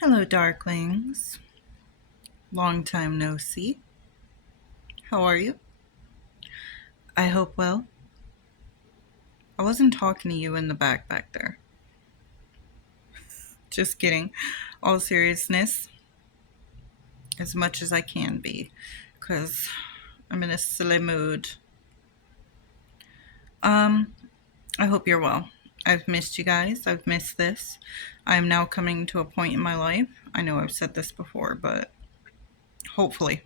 Hello, Darklings. Long time no see. How are you? I hope well. I wasn't talking to you in the back there. Just kidding. All seriousness, as much as I can be, because I'm in a silly mood. Um, I hope you're well. I've missed you guys. I've missed this. I'm now coming to a point in my life. I know I've said this before, but hopefully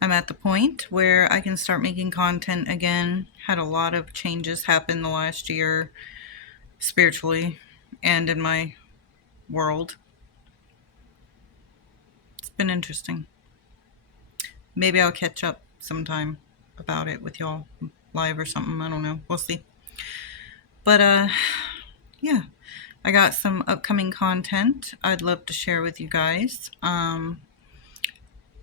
I'm at the point where I can start making content again. Had a lot of changes happen the last year, spiritually and in my world. It's been interesting. Maybe I'll catch up sometime about it with y'all live or something. I don't know. We'll see. But yeah, I got some upcoming content I'd love to share with you guys.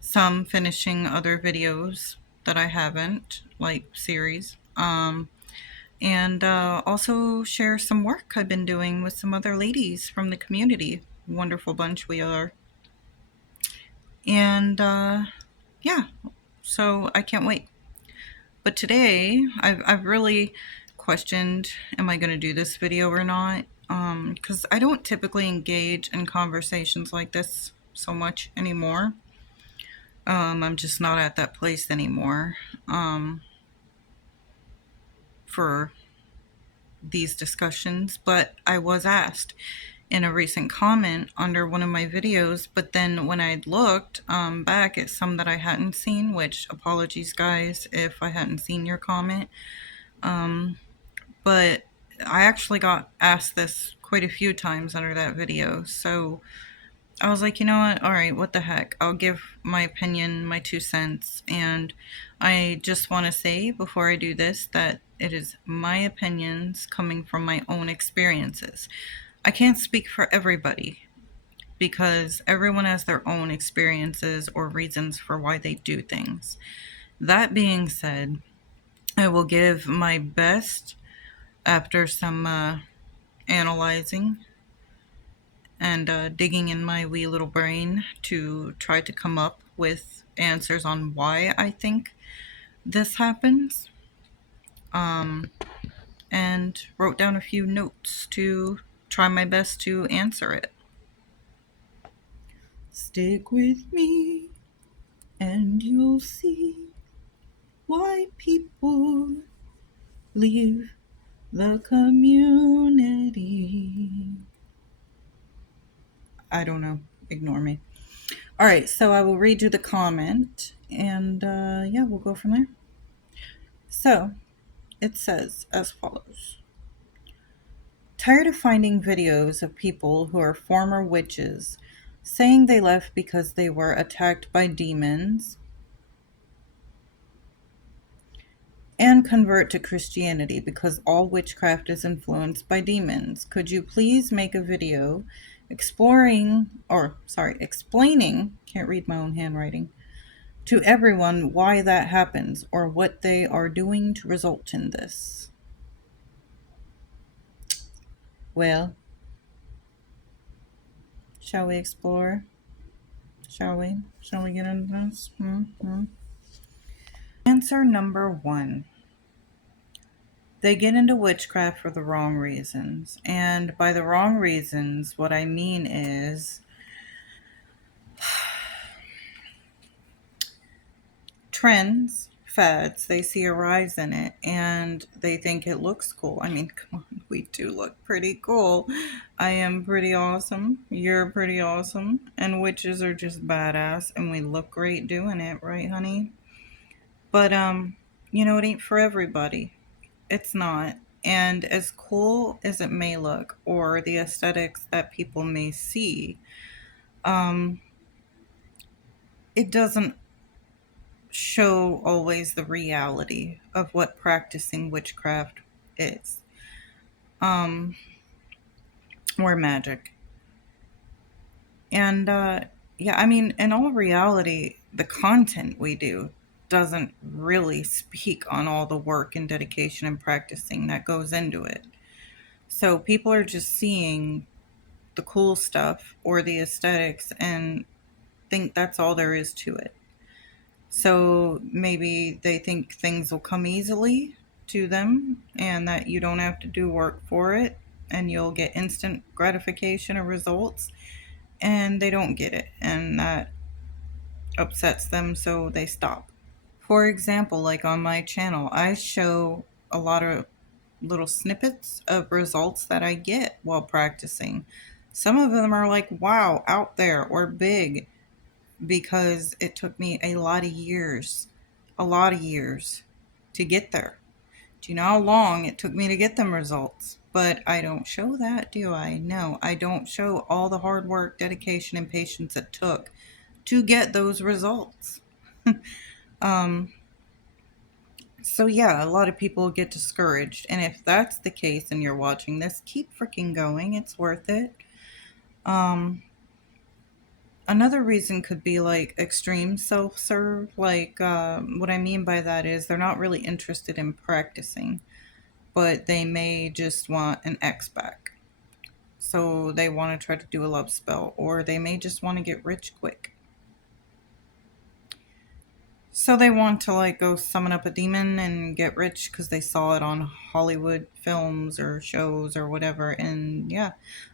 Some finishing other videos that I haven't, like series. And also share some work I've been doing with some other ladies from the community. Wonderful bunch we are. And yeah, so I can't wait. But today, I've really questioned, am I going to do this video or not? Because I don't typically engage in conversations like this so much anymore. I'm just not at that place anymore for these discussions. But I was asked in a recent comment under one of my videos, but then when I looked back at some that I hadn't seen, which apologies guys if I hadn't seen your comment, but I actually got asked this quite a few times under that video, so I was like, you know what, alright, what the heck, I'll give my opinion, my 2 cents, and I just want to say before I do this that it is my opinions coming from my own experiences. I can't speak for everybody because everyone has their own experiences or reasons for why they do things. That being said, I will give my best after some analyzing and digging in my wee little brain to try to come up with answers on why I think this happens. And wrote down a few notes to try my best to answer it. Stick with me and you'll see why people leave the community. I don't know. Ignore me. All right, so I will read you the comment and yeah, we'll go from there. So it says as follows. Tired of finding videos of people who are former witches saying they left because they were attacked by demons and convert to Christianity because all witchcraft is influenced by demons. Could you please make a video explaining, can't read my own handwriting, to everyone why that happens or what they are doing to result in this? Well, shall we explore? Shall we? Shall we get into this? Answer number 1. They get into witchcraft for the wrong reasons. And by the wrong reasons, what I mean is trends, fads, they see a rise in it and they think it looks cool. I mean, come on, we do look pretty cool. I am pretty awesome. You're pretty awesome. And witches are just badass and we look great doing it, right, honey? But, it ain't for everybody. It's not. And as cool as it may look, or the aesthetics that people may see, it doesn't show always the reality of what practicing witchcraft is, or magic. And yeah, I mean, in all reality, the content we do doesn't really speak on all the work and dedication and practicing that goes into it. So people are just seeing the cool stuff or the aesthetics and think that's all there is to it. So maybe they think things will come easily to them and that you don't have to do work for it and you'll get instant gratification or results, and they don't get it, and that upsets them, so they stop. For example, like on my channel, I show a lot of little snippets of results that I get while practicing. Some of them are like, wow, out there or big, because it took me a lot of years to get there. Do you know how long it took me to get them results? But I don't show that, do I? No, I don't show all the hard work, dedication, and patience it took to get those results. um, so yeah, a lot of people get discouraged. And if that's the case and you're watching this, keep freaking going. It's worth it. Um, Another reason could be like extreme self serve. Like, what I mean by that is they're not really interested in practicing, but they may just want an X back. So they want to try to do a love spell, or they may just want to get rich quick. So they want to like go summon up a demon and get rich because they saw it on Hollywood films or shows or whatever. And yeah,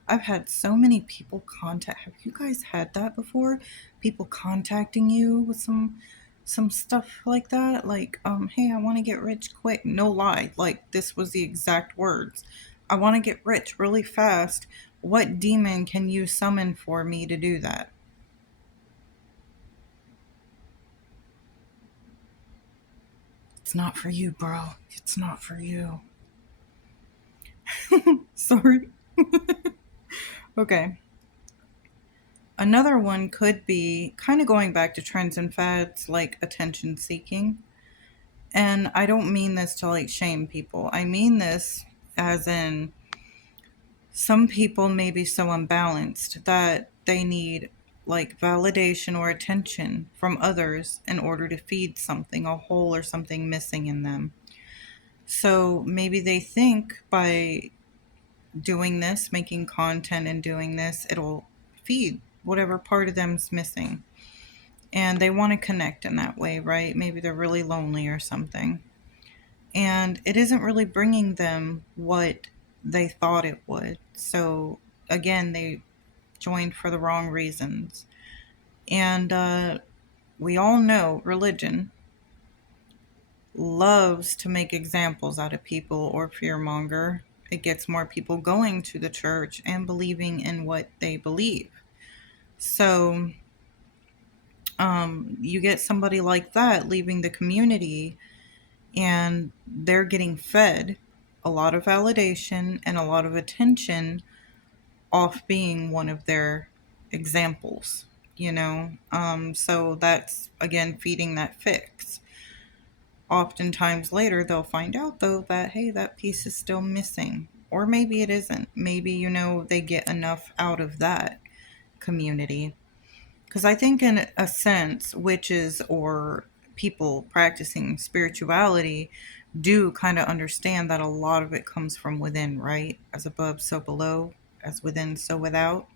I've had so many people contact. Have you guys had that before? People contacting you with some stuff like that, like hey, I want to get rich quick. No lie, like this was the exact words. I want to get rich really fast. What demon can you summon for me to do that? It's not for you, bro. It's not for you. Sorry. Okay. Another one could be kind of going back to trends and fads like attention seeking. And I don't mean this to like shame people. I mean this as in some people may be so unbalanced that they need like validation or attention from others in order to feed something, a hole or something missing in them. So maybe they think by doing this, making content and doing this, it'll feed whatever part of them's missing. And they want to connect in that way, right? Maybe they're really lonely or something. And it isn't really bringing them what they thought it would. So again, they joined for the wrong reasons. And we all know religion loves to make examples out of people or fearmonger. It gets more people going to the church and believing in what they believe. So you get somebody like that leaving the community and they're getting fed a lot of validation and a lot of attention off being one of their examples, you know? So that's again feeding that fix. Oftentimes later, they'll find out though that, hey, that piece is still missing. Or maybe it isn't. Maybe, they get enough out of that community. Because I think, in a sense, witches or people practicing spirituality do kind of understand that a lot of it comes from within, right? As above, so below, as within, so without.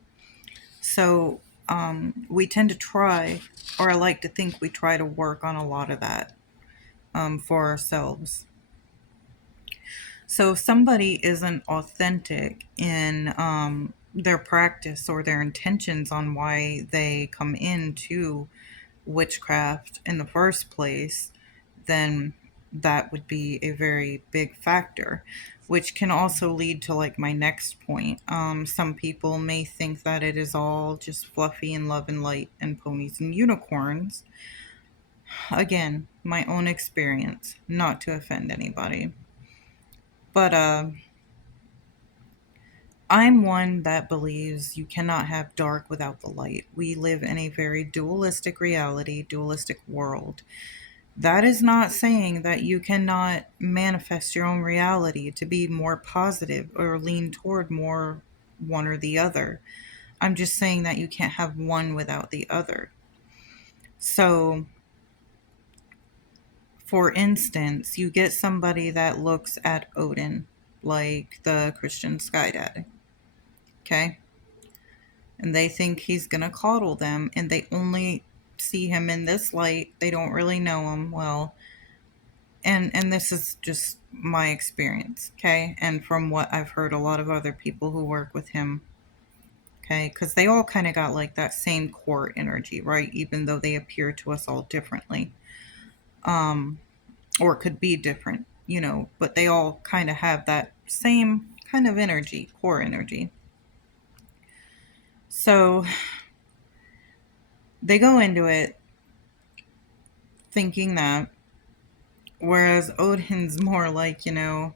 So we tend to try, or I like to think we try to work on a lot of that for ourselves. So if somebody isn't authentic in their practice or their intentions on why they come into witchcraft in the first place, then that would be a very big factor, which can also lead to like my next point. Some people may think that it is all just fluffy and love and light and ponies and unicorns. Again, my own experience, not to offend anybody. But I'm one that believes you cannot have dark without the light. We live in a very dualistic reality, dualistic world. That is not saying that you cannot manifest your own reality to be more positive or lean toward more one or the other. I'm just saying that you can't have one without the other. So, for instance, you get somebody that looks at Odin like the Christian sky dad. Okay? and they think he's going to coddle them, and they only see him in this light. They don't really know him well. And this is just my experience, okay? And from what I've heard a lot of other people who work with him, okay? Because they all kind of got like that same core energy, right? Even though they appear to us all differently. Um, or could be different, but they all kind of have that same kind of energy, core energy. So they go into it thinking that, whereas Odin's more like, oh,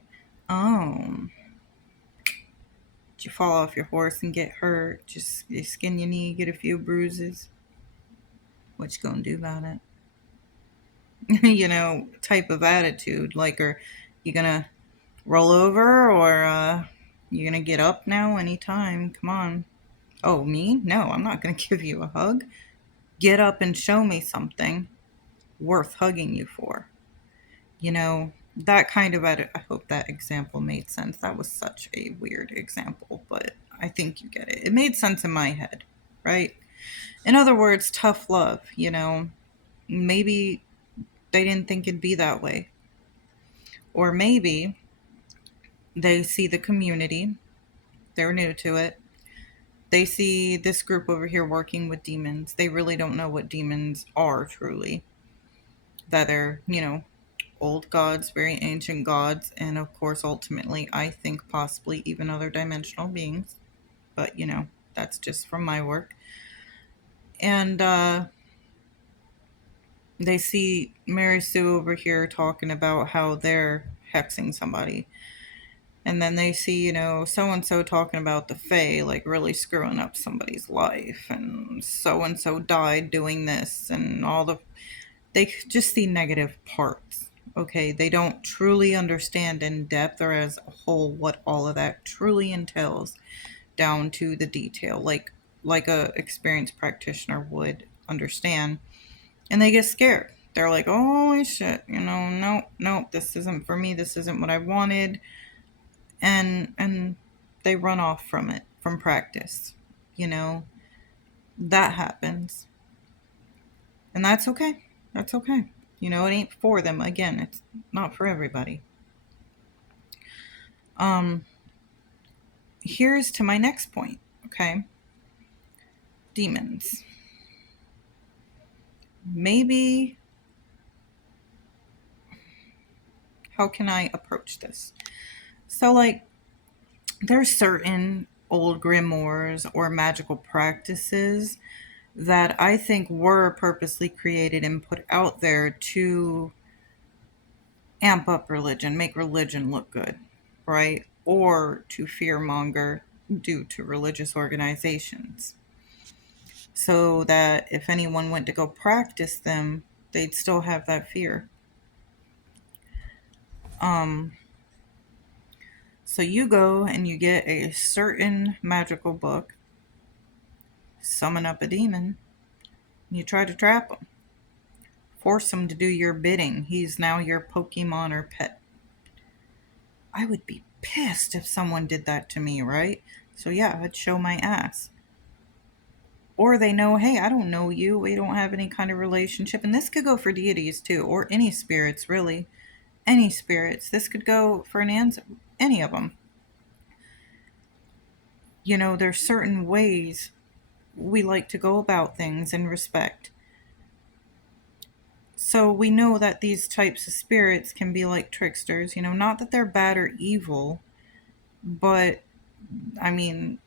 did you fall off your horse and get hurt? Just you skin your knee, get a few bruises. What you gonna do about it? Type of attitude. Like, are you gonna roll over, or you gonna get up now anytime? Come on. Oh, me? No, I'm not gonna give you a hug. Get up and show me something worth hugging you for. That kind of I hope that example made sense. That was such a weird example, but I think you get it. It made sense in my head, right? In other words, tough love. Maybe they didn't think it'd be that way. Or maybe they see the community, they're new to it. They see this group over here working with demons. They really don't know what demons are truly. That they're, old gods, very ancient gods, and of course, ultimately, I think possibly even other dimensional beings. But, that's just from my work. And they see Mary Sue over here talking about how they're hexing somebody. And then they see, so and so talking about the Fae, like really screwing up somebody's life. And so died doing this, and all they just see negative parts. Okay, they don't truly understand in depth or as a whole what all of that truly entails down to the detail, like a experienced practitioner would understand. And they get scared. They're like, "Holy shit, no, this isn't for me. This isn't what I wanted." And they run off from it, from practice. You know, that happens. And that's okay. That's okay. It ain't for them. Again, it's not for everybody. Um, Here's to my next point, okay? Demons. Maybe, how can I approach this? So, like, there's certain old grimoires or magical practices that I think were purposely created and put out there to amp up religion, make religion look good, right? Or to fearmonger due to religious organizations. So that if anyone went to go practice them, they'd still have that fear. Um, so you go and you get a certain magical book, summon up a demon, and you try to trap him. Force him to do your bidding. He's now your Pokemon or pet. I would be pissed if someone did that to me, right? So yeah, I'd show my ass. Or they know, hey, I don't know you. We don't have any kind of relationship. And this could go for deities too, or any spirits, really. Any spirits. This could go for an answer, any of them. There's certain ways we like to go about things in respect. So we know that these types of spirits can be like tricksters, not that they're bad or evil, but I mean,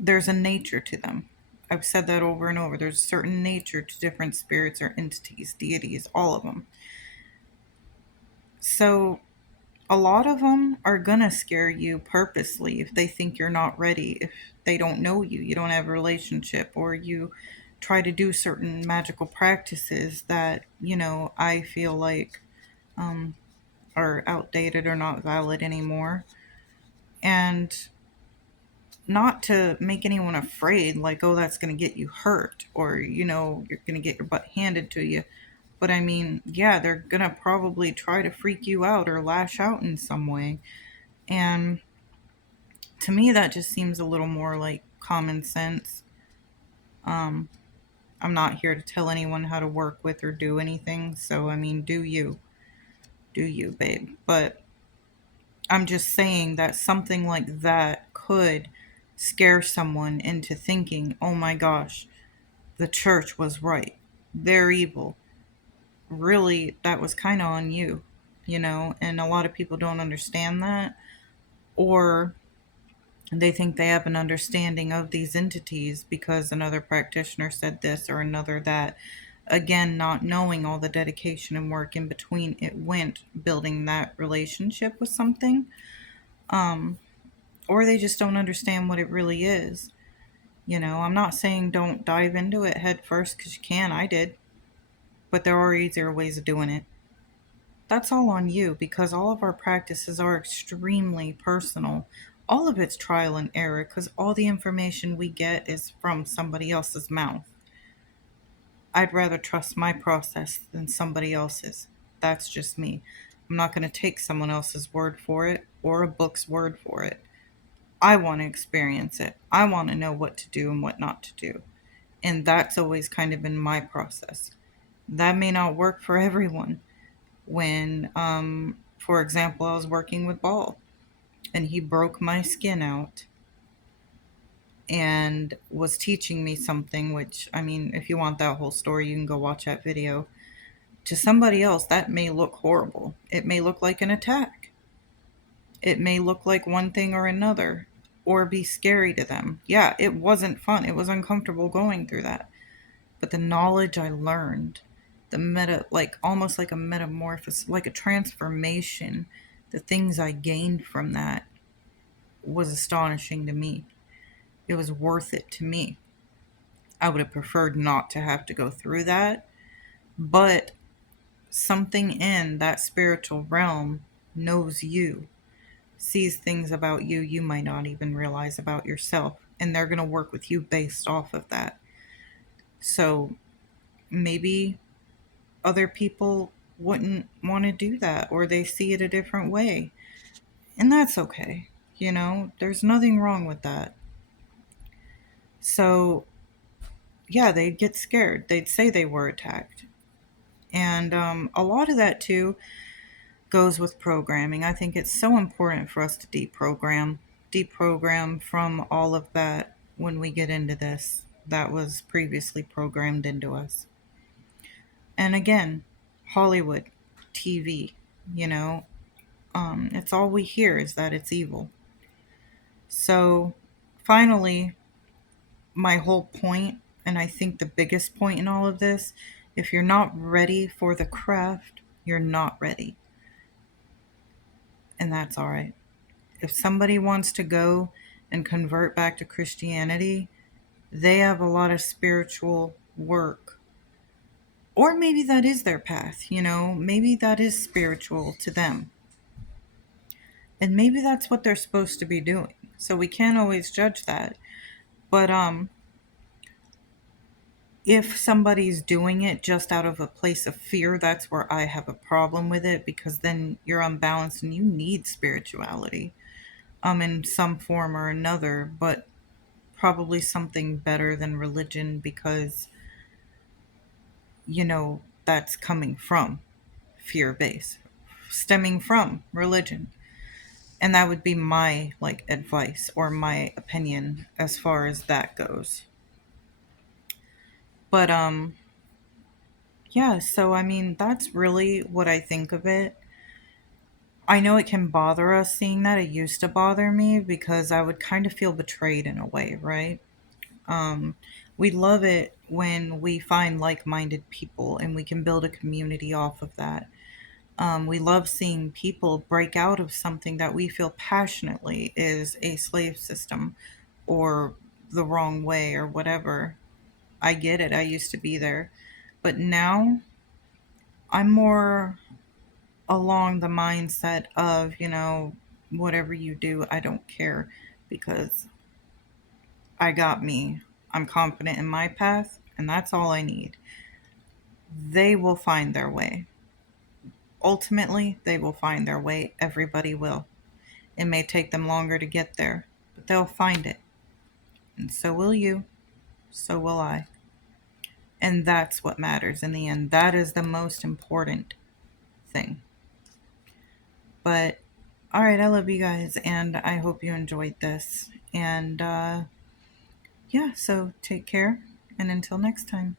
there's a nature to them. I've said that over and over. There's a certain nature to different spirits or entities, deities, all of them. So a lot of them are gonna scare you purposely if they think you're not ready, if they don't know you, you don't have a relationship, or you try to do certain magical practices that, I feel like um, are outdated or not valid anymore. And not to make anyone afraid, like, oh, that's going to get you hurt, or, you're going to get your butt handed to you. But I mean, yeah, they're going to probably try to freak you out or lash out in some way. And to me, that just seems a little more like common sense. Um, I'm not here to tell anyone how to work with or do anything. So, I mean, do you, babe. But I'm just saying that something like that could scare someone into thinking, oh my gosh, the church was right. They're evil. Really, that was kind of on you, and a lot of people don't understand that, or they think they have an understanding of these entities because another practitioner said this or another that. Again, not knowing all the dedication and work in between it went building that relationship with something. Um, or they just don't understand what it really is. I'm not saying don't dive into it head first because you can. I did. But there are easier ways of doing it. That's all on you because all of our practices are extremely personal. All of it's trial and error because all the information we get is from somebody else's mouth. I'd rather trust my process than somebody else's. That's just me. I'm not going to take someone else's word for it or a book's word for it. I want to experience it. I want to know what to do and what not to do. And that's always kind of been my process. That may not work for everyone. When, for example, I was working with Ball and he broke my skin out and was teaching me something, which, I mean, if you want that whole story, you can go watch that video. To somebody else, that may look horrible. It may look like an attack. It may look like one thing or another, or be scary to them. Yeah, it wasn't fun. It was uncomfortable going through that. But the knowledge I learned, like almost like a metamorphosis, like a transformation, the things I gained from that was astonishing to me. It was worth it to me. I would have preferred not to have to go through that, but something in that spiritual realm knows you, sees things about you you might not even realize about yourself, and they're going to work with you based off of that. So maybe other people wouldn't want to do that or they see it a different way. And that's okay. There's nothing wrong with that. So, yeah, they'd get scared. They'd say they were attacked. And a lot of that, too, goes with programming. I think it's so important for us to deprogram from all of that when we get into this that was previously programmed into us. And again, Hollywood, TV, you know, it's all we hear is that it's evil. So finally, my whole point, and I think the biggest point in all of this, if you're not ready for the craft, you're not ready. And that's all right. If somebody wants to go and convert back to Christianity, they have a lot of spiritual work. Or maybe that is their path, maybe that is spiritual to them. And maybe that's what they're supposed to be doing. So we can't always judge that. But if somebody's doing it just out of a place of fear, that's where I have a problem with it because then you're unbalanced and you need spirituality in some form or another, but probably something better than religion because that's coming from fear base, stemming from religion. And that would be my advice or my opinion as far as that goes. But yeah, so I mean that's really what I think of it. I know it can bother us seeing that. It used to bother me because I would kind of feel betrayed in a way, right? Um, we love it when we find like minded people and we can build a community off of that. We love seeing people break out of something that we feel passionately is a slave system or the wrong way or whatever. I get it. I used to be there. But now I'm more along the mindset of, whatever you do, I don't care because I got me. I'm confident in my path, and that's all I need. They will find their way. Ultimately, they will find their way. Everybody will. It may take them longer to get there, but they'll find it. And so will you. So will I. And that's what matters in the end. That is the most important thing. But all right, I love you guys, and I hope you enjoyed this. And yeah, so take care, and until next time.